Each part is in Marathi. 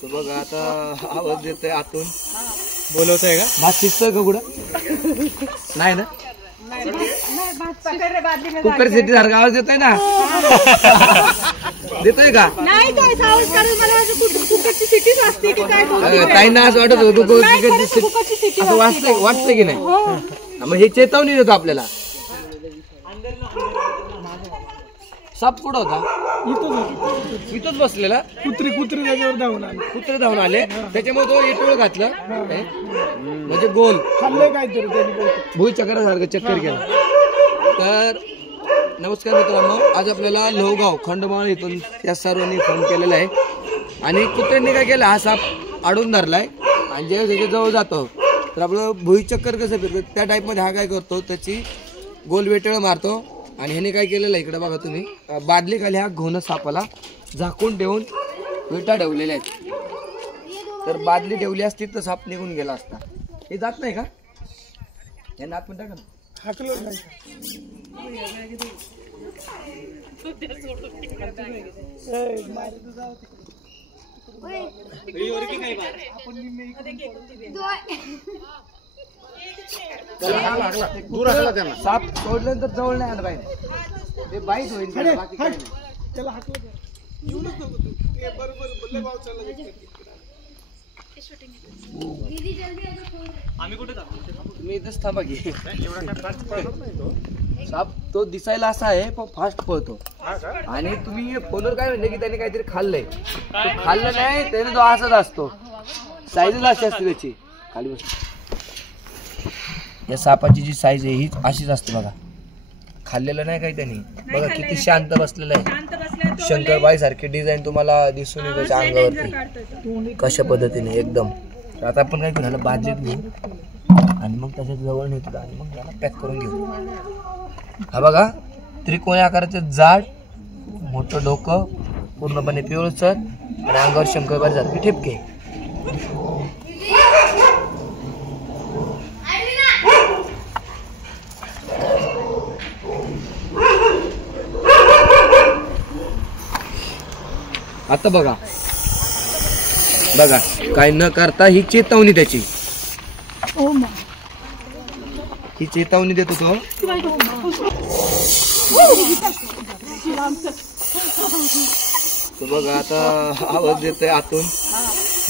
तो बघा आता आवाज येतोय आतून. बोलवतोय का? भात शिजतोय का कुठं? नाही ना, कुकर सिटी सारखा आवाज येतोय ना. देतोय का? नाही तो आवाज काढून मला कुकरची सिटीच असते की काय? ताईंना असं वाटत होतं कुकरची सिटी असं वाटतंय की नाही? मग हे चेतावणी देतो आपल्याला. साप कुठं होता? इथंच बसलेला. कुत्री त्याच्यावर धावून आले त्याच्यामुळे तो इटोळ घातलं म्हणजे गोल खाल्लं काहीतरी भुईचक्रासारखं चक्कर केलं. तर नमस्कार मित्रांनो, आज आपल्याला लोहगाव खंडमाळ इथून या सर्वांनी फोन केलेला आहे आणि कुत्र्यांनी काय केलं, हा साप अडून धरलाय आणि जे त्याच्या जवळ जातो तर आपलं भुईचक्कर कसं फिरतं त्या टाईपमध्ये हा काय करतो, त्याची गोल वेटळ मारतो. आणि ह्याने काय केलेलं आहे इकडे बघा तुम्ही, बादली खाली हा घोणं सापाला झाकून ठेवून विटा ठेवलेल्या आहेत. तर बादली ठेवली असती तर साप निघून गेला असता. हे जात नाही का? हे नात पण टाका ना. साप सोडल्यानंतर जवळ नाही आलं पाहिजे, ते बाईट होईल. तुम्ही इथंच थांबा की. साप तो दिसायला असा आहे पण फास्ट पळतो. आणि तुम्ही फोनवर काय म्हणले की त्याने काहीतरी खाल्लंय, खाल्लं नाही त्याने तो असाच असतो, साईज अशी असते त्याची. खाली बस. या सापाची जी साईज आहे ही अशीच असते बघा. खाल्लेलं नाही काही त्यांनी. बघा किती शांत बसलेलं आहे. शंकरबाई सारखी डिझाईन तुम्हाला दिसून येईल त्याच्या अंगावरती कशा पद्धतीने एकदम. आता आपण काय करू, बादलीत घेऊ आणि मग त्याच्या जवळ नेतो आणि मग त्याला पॅक करून घेऊ. हा बघा त्रिकोणी आकाराचं जाड मोठं डोकं, पूर्णपणे पिवळसर आणि अंगावर शंकरबाई सारखी ठिपके. आता बघा बघा काय न करता ही चेतावणी त्याची. ही चेतावणी देतो तो. बघा आता आवाज येतोय आतून.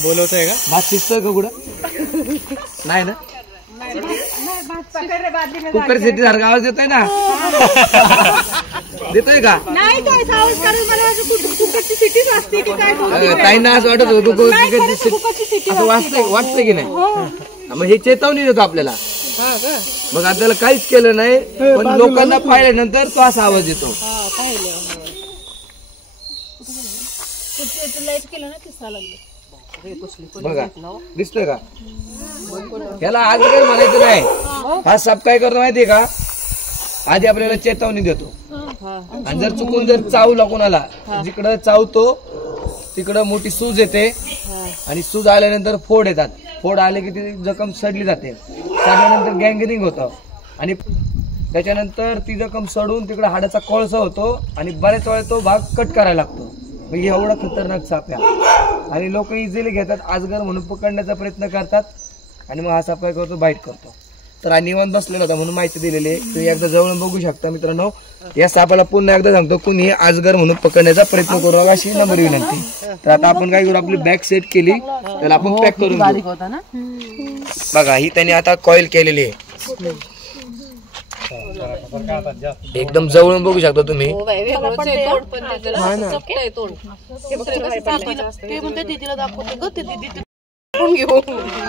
बोलवतोय का? भात शिजतोय का कुठं? नाही ना, कुकर सिटी सारखा आवाज येतोय ना. देतोय का? नाही तो आवाज काढून मला कुकरची सिटीच असते की काय? ताईंना असं वाटत होतं कुकरची सिटी असं वाटतंय की नाही? मग हे चेतावणी देतो आपल्याला. मग आपल्याला काहीच केलं नाही पण लोकांना पाहिल्यानंतर तो असा आवाज येतो. बघा दिसतोय का? याला आज काही म्हणायचं नाही. हा साप काय करतो माहितीये का, आधी आपल्याला चेतावणी देतो आणि जर चुकून जर चावला कोणाला, जिकडं चावतो तिकडं मोठी सूज येते आणि सूज आल्यानंतर फोड येतात. फोड आले की ती जखम सडली जाते. सडल्यानंतर गँग्रीनिंग होतं आणि त्याच्यानंतर ती जखम सडून तिकडे हाडाचा कोळसा होतो आणि बऱ्याच वेळा तो भाग कट करायला लागतो. म्हणजे एवढा खतरनाक साप आहे आणि लोक इझिली घेतात, आजगर म्हणून पकडण्याचा प्रयत्न करतात आणि मग हा साप काय करतो, बाईट करतो. तर हा निवांत बसलेला होता म्हणून माहिती दिलेली आहे. तुम्ही एकदा जवळून बघू शकता मित्रांनो. या सापाला पुन्हा एकदा सांगतो, कुणी आजगर म्हणून पकडण्याचा प्रयत्न करू नका अशी नम्र विनंती. तर आता आपण काय करू, आपली बॅग सेट केली त्याला आपण पॅक करून घेऊ. बघा ही त्याने आता कॉईल केलेली आहे. एकदम जवळून बघू शकता तुम्ही.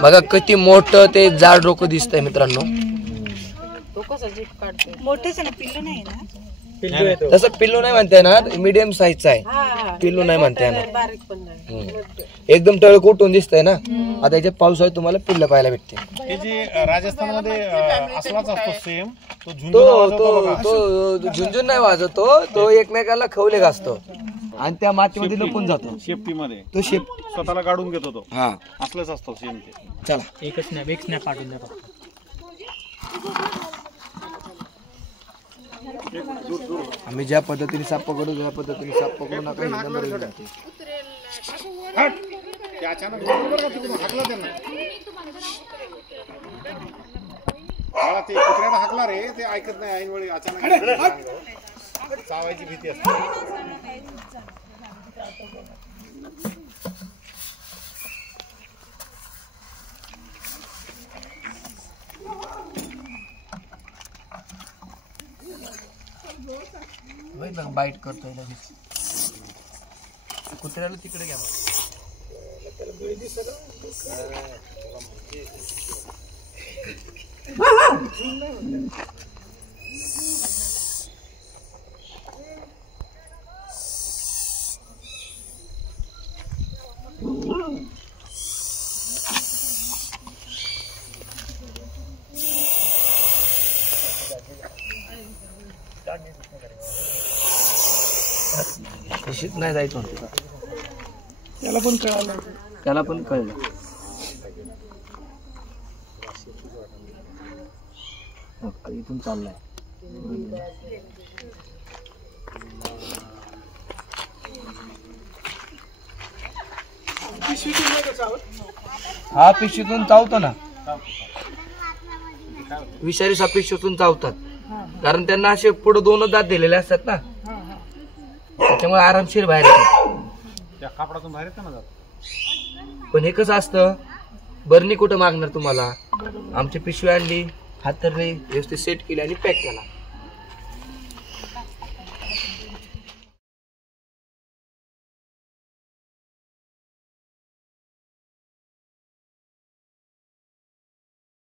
बघा किती मोठं ते जाड डोकं दिसतंय मित्रांनो. तसं पिल्लू नाही म्हणताय ना, मीडियम साईजचा आहे. पिल्लू नाही म्हणताय ना, एकदम टळक उठून दिसतंय ना. आता याच्यात पावसाळ्यात तुम्हाला पिल्ल पाहायला भेटते. राजस्थानमध्ये तो झुंझुन नाही वाजवतो, तो एकमेकाला खवले घासतो आणि त्या मातीमध्ये लपून जातो. शेपटीमध्ये तो शेप स्वतःला काढून घेतो तो. हा असलंच असतो सेम ते. चला एक स्नॅप काढून द्या. आम्ही ज्या पद्धतीने साप पकडू त्या पद्धतीने साप पकडू नका हे नंबर विनंती. ते अचानक बरोबर का तिकडून हाकला त्यांना. मला ते कुत्र्याला हाकला रे, ते ऐकत नाही ऐनवेळी अचानक चावायची भीती असते. बाईट करतोय लगेच. कुत्र्याला तिकडे घ्या. कशीच नाही जायचं होतं. त्याला पण कळलं. त्याला पण कळलं. इथून चाललाय. हा पिशवीतून चावतो ना. विषारी साप पिशवीतून चावतात कारण त्यांना असे पुढे 2 दात दिलेले असतात ना, त्याच्यामुळे आरामशीर बाहेर येतात. त्या कापडातून बाहेर येतं ना जात. पण हे कसं असतं, बरणी कुठं मागणार तुम्हाला. आमची पिशवी आणली, हातरली, व्यवस्थित सेट केली आणि पॅक केला.